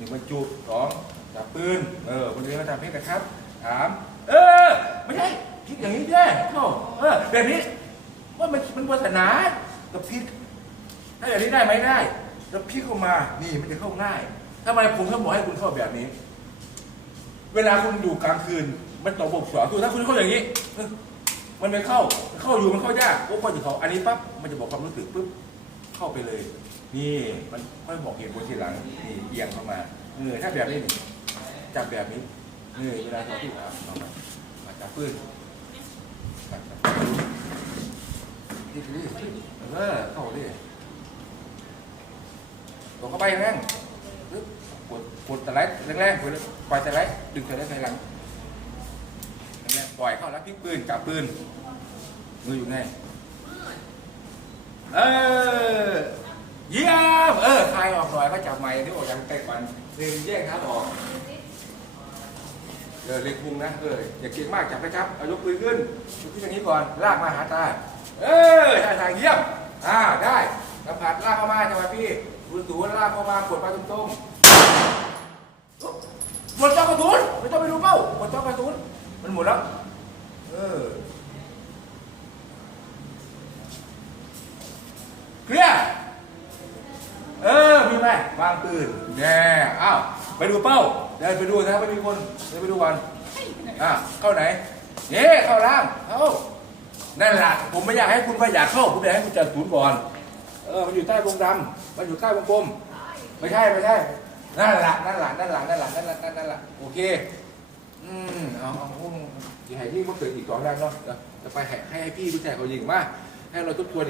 นึ่งบรรจุสองจับปืนเออคนเรียนมาทำเพชรนะครับถาม เออ ไม่ใช่คิดอย่างนี้แย่เข้เออแบบนี้ว่ามันมันวาสนากับพลิกถ้าอย่างนี้ได้ไหมได้ แล้วพลิกเข้ามานี่มันจะเข้าง่ายทำไมผมถึงบอกให้คุณเข้าแบบนี้ เวลาคุณอยู่กลางคืน มันต่อบกสองคือถ้าคุณเข้าอย่างนี้มันไม่เข้า เข้าอยู่มันเข้ายากโอ้พอจะเข้าอันนี้ปั๊บมันจะบอกความรู้สึกปุ๊บ เข้าไปเลย นี่มันค่อยบอกเหตุผลทีหลังนี่เอียงเข้ามาเออถ้าแบบนี้นี่จับแบบนี้เออเวลาต่อที่อะเอามามาจับปืนมาจับปืนนี่คือเออเข้าดิตกเข้าไปแรงกดกดแตะไลแรงๆกดปล่อยแตะไลดึงแตะไลไปหลังแหละปล่อยเข้าแล้วพลิกปืนจับปืนมืออยู่ไงเออ ยี่ยมเออคลายออกหน่อยก็จับไม้ที่ออกจากไกลก่อนดึงแยกครับออกเออเล็กพุงนะเอออย่าเก่งมากจับไปครับเอายกปืนขึ้นยกขึ้นอย่างนี้ก่อนลากมาหาตาเออท่าทางเยี่ยมอ่าได้สัมผัสลากเข้ามาจังหวะพี่ดูตูนลากเข้ามากดไปตรงๆหมดจ้องกระสุนไม่ต้องไปดูเป้าหมดจ้องกระสุนมันหมดแล้วเออ เคลียร์เออ มี ไหมวางปืนแย่อ้าวไปดูเป้าเดินไปดูนะไม่มีคนเดินไปดูวันอะเข้าไหนเย่เข้าล่างเข้านั่นแหละผมไม่อยากให้คุณไปอยากเข้าผมอยากให้คุณจัดศูนย์ก่อนเออมันอยู่ใต้วงดำมันอยู่ใต้วงกลมไม่ใช่ไม่ใช่นั่นแหละนั่นแหละนั่นแหละนั่นแหละนั่นแหละนั่นแหละโอเคอืมเอาเอาเอาที่ให้พี่ก็เกิดอีกสองแรงเนาะเดี๋ยวจะไปให้ให้พี่ผู้ชายเขายิงมาให้เราทบทวน